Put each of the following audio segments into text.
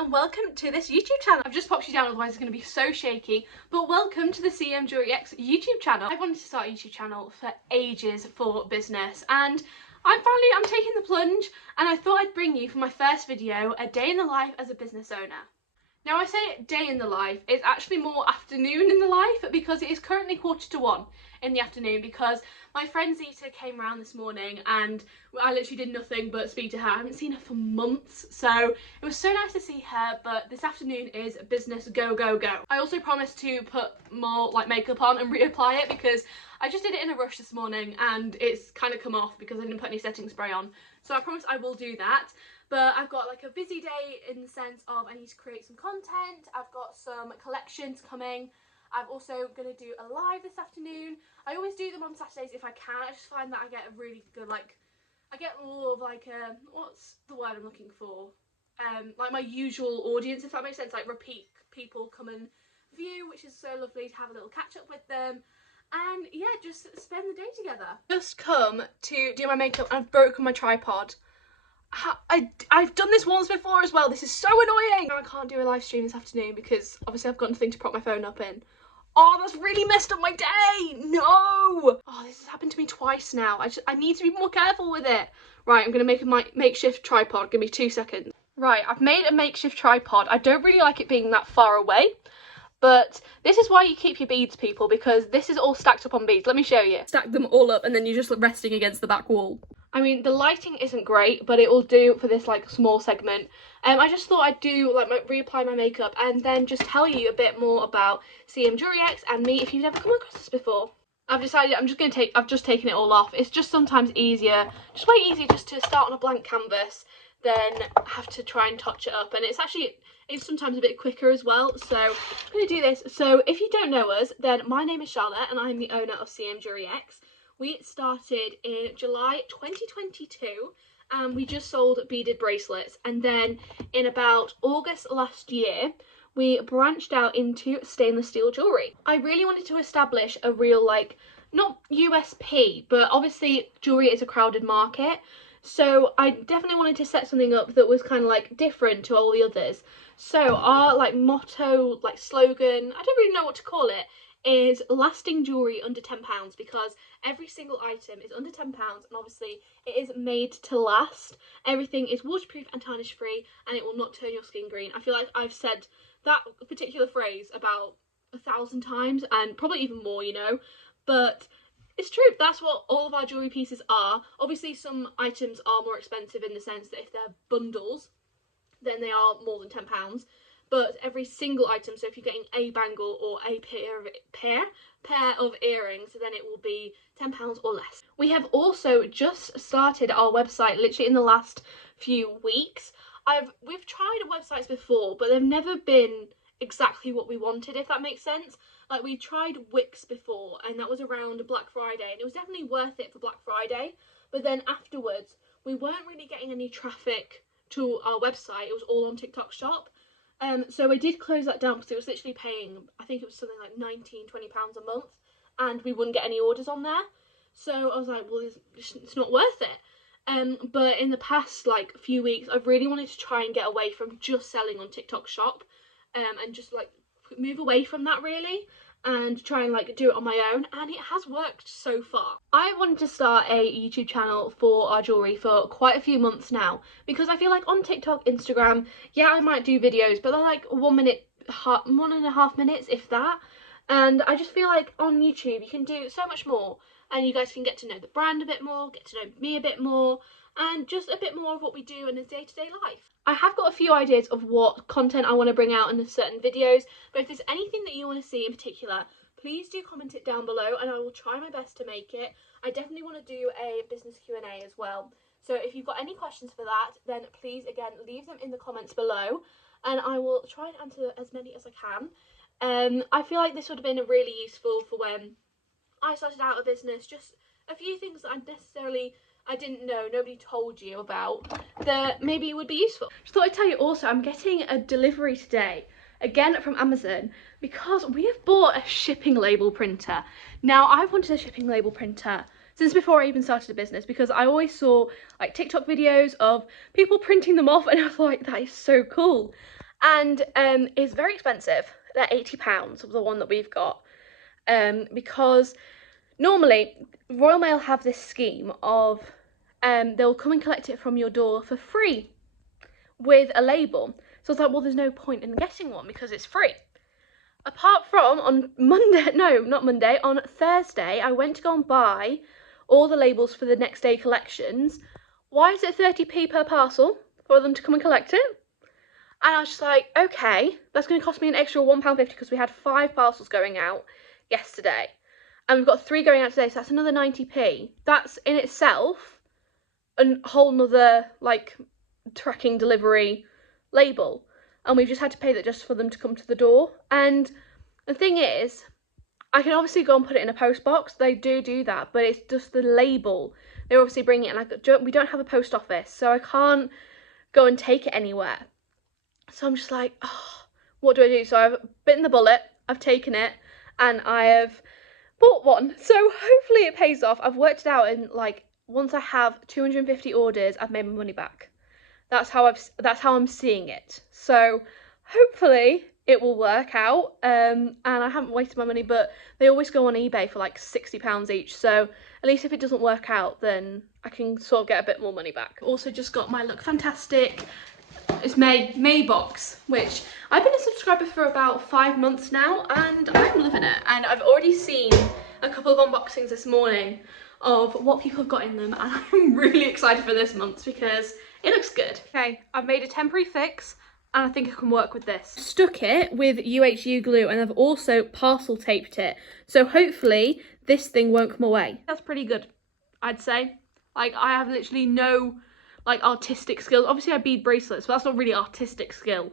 and welcome to this YouTube channel. I've just popped you down, otherwise it's going to be so shaky, but welcome to the Cem Jewelleryx YouTube channel. I wanted to start a YouTube channel for ages for business, and I'm taking the plunge, and I thought I'd bring you for my first video a day in the life as a business owner. Now I say day in the life, it's actually more afternoon in the life because it is currently 1:45 in the afternoon because my friend Zita came around this morning and I literally did nothing but speak to her. I haven't seen her for months, so it was so nice to see her, but this afternoon is business go, go, go. I also promised to put more makeup on and reapply it because I just did it in a rush this morning and it's kind of come off because I didn't put any setting spray on. So I promise I will do that. But I've got a busy day in the sense of I need to create some content. I've got some collections coming. I'm also going to do a live this afternoon. I always do them on Saturdays if I can. I just find that I get a really good, I get more of what's the word I'm looking for? My usual audience, if that makes sense. Repeat people come and view, which is so lovely to have a little catch up with them. And yeah, just spend the day together. Just come to do my makeup and I've broken my tripod. I've done this once before as well. This is so annoying. I can't do a live stream this afternoon because obviously I've got nothing to prop my phone up in. Oh, that's really messed up my day. No. Oh, this has happened to me twice now. I need to be more careful with it. Right, I'm going to make a makeshift tripod. Give me 2 seconds. Right, I've made a makeshift tripod. I don't really like it being that far away. But this is why you keep your beads, people, because this is all stacked up on beads. Let me show you. Stack them all up and then you're just resting against the back wall. I mean, the lighting isn't great, but it will do for this small segment. I just thought I'd do reapply my makeup and then just tell you a bit more about Cem Jewelleryx and me if you've never come across this before. I've decided I've just taken it all off. It's just sometimes easier, just way easier just to start on a blank canvas than have to try and touch it up, and it's sometimes a bit quicker as well. So I'm going to do this. So if you don't know us, then my name is Charlotte and I'm the owner of Cem Jewelleryx. We started in July 2022 and we just sold beaded bracelets, and then in about August last year we branched out into stainless steel jewellery. I really wanted to establish a real not USP, but obviously jewellery is a crowded market. So I definitely wanted to set something up that was kind of different to all the others. So our motto, slogan, I don't really know what to call it, is lasting jewellery under £10, because every single item is under £10 and obviously it is made to last. Everything is waterproof and tarnish free and it will not turn your skin green. I feel like I've said that particular phrase about 1,000 times and probably even more, but it's true. That's what all of our jewellery pieces are. Obviously some items are more expensive in the sense that if they're bundles then they are more than £10, but every single item, so if you're getting a bangle or a pair of earrings, then it will be £10 or less. We have also just started our website literally in the last few weeks. We've tried websites before, but they've never been exactly what we wanted, if that makes sense. We tried Wix before and that was around Black Friday and it was definitely worth it for Black Friday, but then afterwards we weren't really getting any traffic to our website. It was all on TikTok Shop. So we did close that down because it was literally paying, I think it was something like £19–20 a month, and we wouldn't get any orders on there. So I was like, well, it's not worth it. But in the past few weeks, I've really wanted to try and get away from just selling on TikTok Shop, and just move away from that really, and try and do it on my own, and it has worked so far. I wanted to start a YouTube channel for our jewellery for quite a few months now, because I feel on TikTok, Instagram, yeah, I might do videos, but they're 1 minute, 1.5 minutes, if that, and I just feel on YouTube you can do so much more, and you guys can get to know the brand a bit more, get to know me a bit more, and just a bit more of what we do in a day-to-day life. I have got a few ideas of what content I want to bring out in certain videos, but if there's anything that you want to see in particular, please do comment it down below and I will try my best to make it. I definitely want to do a business Q&A as well, so if you've got any questions for that, then please again leave them in the comments below and I will try and answer as many as I can. I feel this would have been really useful for when I started out a business, just a few things that I didn't know, nobody told you about, that maybe would be useful. Just thought I'd tell you also, I'm getting a delivery today, again from Amazon, because we have bought a shipping label printer. Now, I've wanted a shipping label printer since before I even started a business, because I always saw TikTok videos of people printing them off and I was like, that is so cool. And it's very expensive. They're £80 of the one that we've got, because normally Royal Mail have this scheme of they'll come and collect it from your door for free with a label. So I was like, well, there's no point in getting one because it's free. Apart from on Monday, no, not Monday, on Thursday, I went to go and buy all the labels for the next day collections. Why is it 30p per parcel for them to come and collect it? And I was just like, okay, that's going to cost me an extra £1.50 because we had 5 parcels going out yesterday. And we've got 3 going out today, so that's another 90p. That's in itself a whole nother, like, tracking delivery label. And we've just had to pay that just for them to come to the door. And the thing is, I can obviously go and put it in a post box. They do that, but it's just the label. They're obviously bringing it in. We don't have a post office, so I can't go and take it anywhere. So I'm just like, oh, what do I do? So I've bitten the bullet, I've taken it, and I have bought one. So hopefully it pays off. I've worked it out, and like once I have 250 orders, I've made my money back. That's how I'm seeing it. So hopefully it will work out. And I haven't wasted my money, but they always go on eBay for like £60 each. So at least if it doesn't work out, then I can sort of get a bit more money back. Also just got my Look Fantastic, it's May box, which I've been a subscriber for about 5 months now, and I'm loving it. And I've already seen a couple of unboxings this morning of what people have got in them, and I'm really excited for this month's because it looks good. Okay, I've made a temporary fix, and I think I can work with this. Stuck it with UHU glue, and I've also parcel taped it, so hopefully this thing won't come away. That's pretty good, I'd say. Like, I have literally no like artistic skills. Obviously I bead bracelets, but that's not really artistic skill,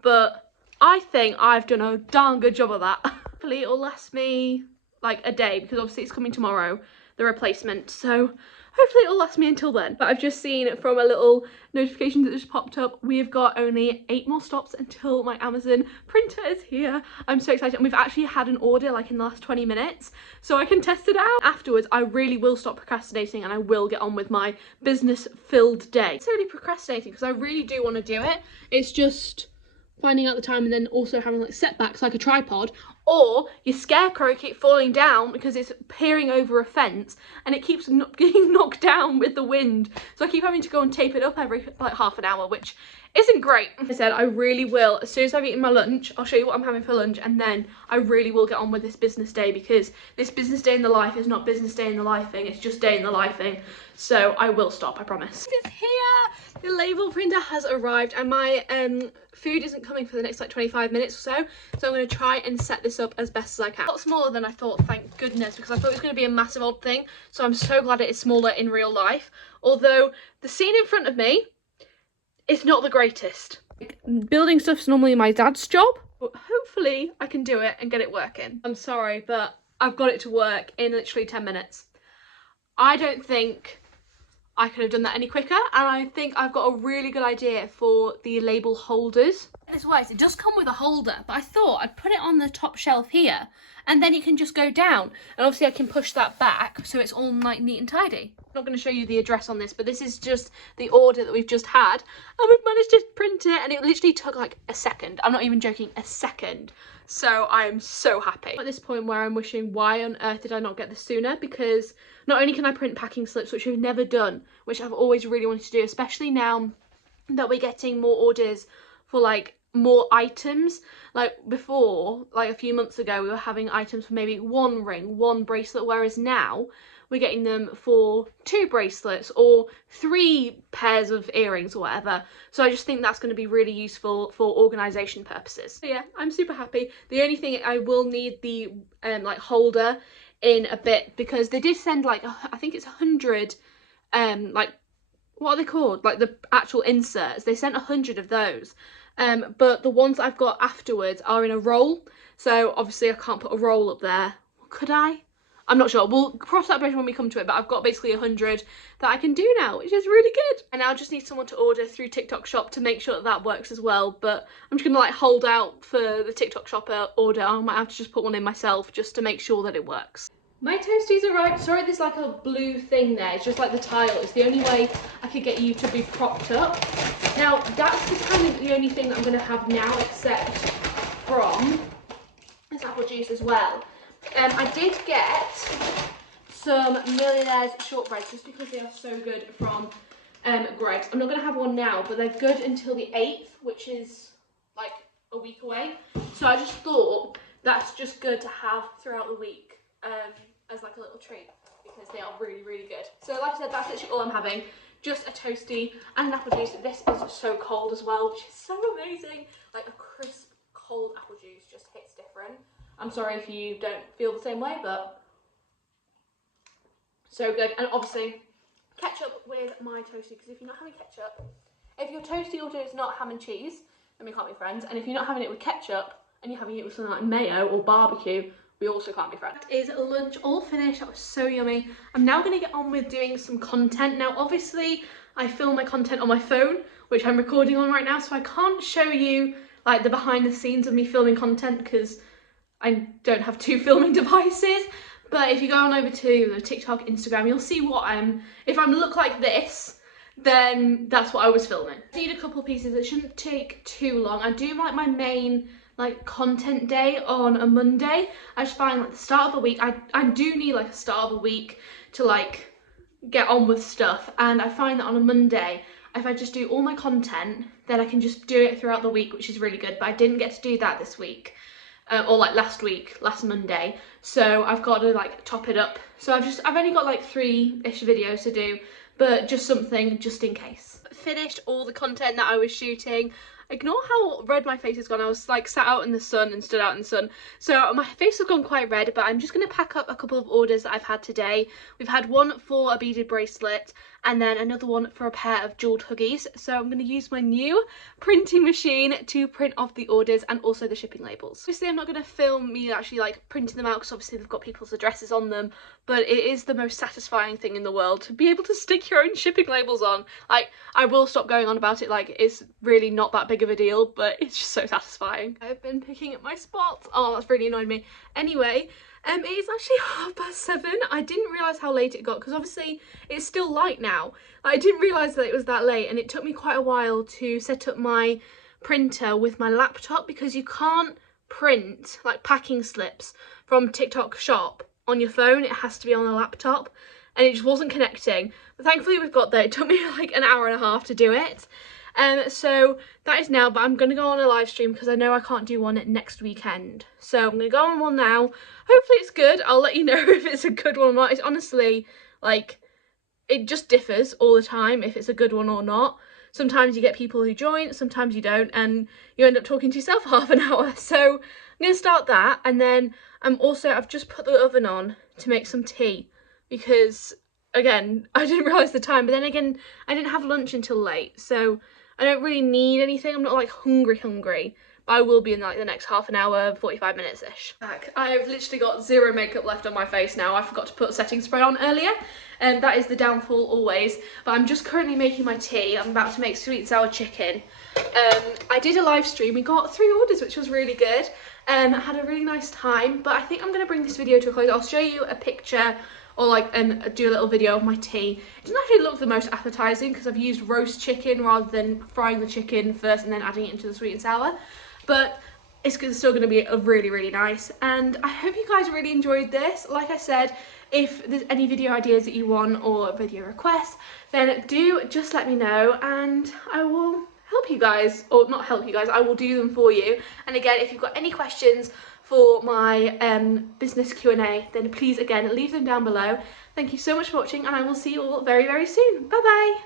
but I think I've done a darn good job of that. Hopefully it'll last me like a day, because obviously it's coming tomorrow, the replacement, so hopefully it'll last me until then. But I've just seen from a little notification that just popped up, we've got only 8 more stops until my Amazon printer is here. I'm so excited, and we've actually had an order like in the last 20 minutes, so I can test it out. Afterwards, I really will stop procrastinating and I will get on with my business-filled day. It's only procrastinating because I really do want to do it. It's just finding out the time, and then also having like setbacks like a tripod, or your scarecrow keep falling down because it's peering over a fence and it keeps getting knocked down with the wind. So I keep having to go and tape it up every like half an hour, which isn't great. I said I really will, as soon as I've eaten my lunch, I'll show you what I'm having for lunch, and then I really will get on with this business day, because this business day in the life is not business day in the lifing, it's just day in the lifing. So I will stop, I promise. It's here! The label printer has arrived, and my food isn't coming for the next like 25 minutes or so, so I'm going to try and set this up as best as I can. A lot smaller than I thought, thank goodness, because I thought it was going to be a massive old thing, so I'm so glad it is smaller in real life. Although the scene in front of me, it's not the greatest. Building stuff's normally my dad's job, but hopefully I can do it and get it working. I'm sorry, but I've got it to work in literally 10 minutes. I don't think I could have done that any quicker, and I think I've got a really good idea for the label holders. This wise, it does come with a holder, but I thought I'd put it on the top shelf here, and then it can just go down, and obviously I can push that back so it's all like neat and tidy. I'm not going to show you the address on this, but this is just the order that we've just had, and we've managed to print it, and it literally took like a second. I'm not even joking, a second. So I am so happy. At this point where I'm wishing, why on earth did I not get this sooner? Because not only can I print packing slips, which I've never done, which I've always really wanted to do, especially now that we're getting more orders for like more items. Like before, like a few months ago, we were having items for maybe 1 ring, 1 bracelet, whereas now we're getting them for 2 bracelets or 3 pairs of earrings or whatever. So I just think that's going to be really useful for organisation purposes. So yeah, I'm super happy. The only thing, I will need the like holder in a bit, because they did send like, I think it's 100 like, what are they called, like the actual inserts. They sent 100 of those, but the ones I've got afterwards are in a roll, so obviously I can't put a roll up there. Could I? I'm not sure. We'll cross that bridge when we come to it, but I've got basically 100 that I can do now, which is really good. And now I just need someone to order through TikTok Shop to make sure that that works as well, but I'm just gonna like hold out for the TikTok Shop order. I might have to just put one in myself just to make sure that it works. My toasties are right. Sorry, there's like a blue thing there. It's just like the tile. It's the only way I could get you to be propped up. Now, that's just kind of the only thing that I'm going to have now, except from this apple juice as well. I did get some Millionaire's shortbreads just because they are so good from Greg's. I'm not going to have one now, but they're good until the 8th, which is like a week away. So I just thought that's just good to have throughout the week. As like a little treat because they are really, really good. So like I said, that's literally all I'm having. Just a toasty and an apple juice. This is so cold as well, which is so amazing. Like a crisp, cold apple juice just hits different. I'm sorry if you don't feel the same way, but so good. And obviously, ketchup with my toasty, because if you're not having ketchup, if your toasty order is not ham and cheese, then we can't be friends. And if you're not having it with ketchup and you're having it with something like mayo or barbecue, we also can't be friends. That is lunch all finished. That was so yummy. I'm now going to get on with doing some content. Now, obviously, I film my content on my phone, which I'm recording on right now, so I can't show you like the behind the scenes of me filming content because I don't have two filming devices. But if you go on over to the TikTok, Instagram, you'll see what if I look like this, then that's what I was filming. I need a couple pieces. It shouldn't take too long. I do like my main like content day on a Monday. I just find like the start of the week, I do need like a start of the week to like get on with stuff, and I find that on a Monday, if I just do all my content, then I can just do it throughout the week, which is really good. But I didn't get to do that this week, or like last Monday, so I've got to like top it up. So I've only got like 3-ish videos to do, but just something just in case. Finished all the content that I was shooting. Ignore how red my face has gone. I was like sat out in the sun and stood out in the sun, so my face has gone quite red, but I'm just going to pack up a couple of orders that I've had today. We've had one for a beaded bracelet and then another one for a pair of jewelled huggies. So I'm going to use my new printing machine to print off the orders and also the shipping labels. Obviously I'm not going to film me actually like printing them out because obviously they've got people's addresses on them, but it is the most satisfying thing in the world to be able to stick your own shipping labels on. Like, I will stop going on about it, like it's really not that big of a deal, but it's just so satisfying. I've been picking up my spots. Oh, that's really annoyed me. Anyway, it is actually 7:30. I didn't realise how late it got because obviously it's still light now. I didn't realise that it was that late, and it took me quite a while to set up my printer with my laptop because you can't print like packing slips from TikTok shop on your phone. It has to be on a laptop, and it just wasn't connecting. But thankfully we've got there. It took me like an hour and a half to do it. So that is now, but I'm going to go on a live stream because I know I can't do one next weekend. So I'm going to go on one now. Hopefully it's good. I'll let you know if it's a good one or not. It's honestly, like, it just differs all the time if it's a good one or not. Sometimes you get people who join, sometimes you don't, and you end up talking to yourself for half an hour. So I'm going to start that, and then I've just put the oven on to make some tea because, again, I didn't realise the time, but then again, I didn't have lunch until late, so I don't really need anything. I'm not like hungry, but I will be in like the next half an hour, 45 minutes-ish. I've literally got zero makeup left on my face now. I forgot to put setting spray on earlier, and that is the downfall always. But I'm just currently making my tea. I'm about to make sweet and sour chicken. I did a live stream. We got 3 orders, which was really good. I had a really nice time, but I think I'm going to bring this video to a close. I'll show you a picture or like do a little video of my tea. It doesn't actually look the most appetizing because I've used roast chicken rather than frying the chicken first and then adding it into the sweet and sour, but it's still going to be a really nice. And I hope you guys really enjoyed this. Like I said, if there's any video ideas that you want or video requests, then do just let me know and I will help you guys, or not help you guys, I will do them for you. And again, if you've got any questions for my business Q&A, then please again leave them down below. Thank you so much for watching, and I will see you all very soon. Bye bye.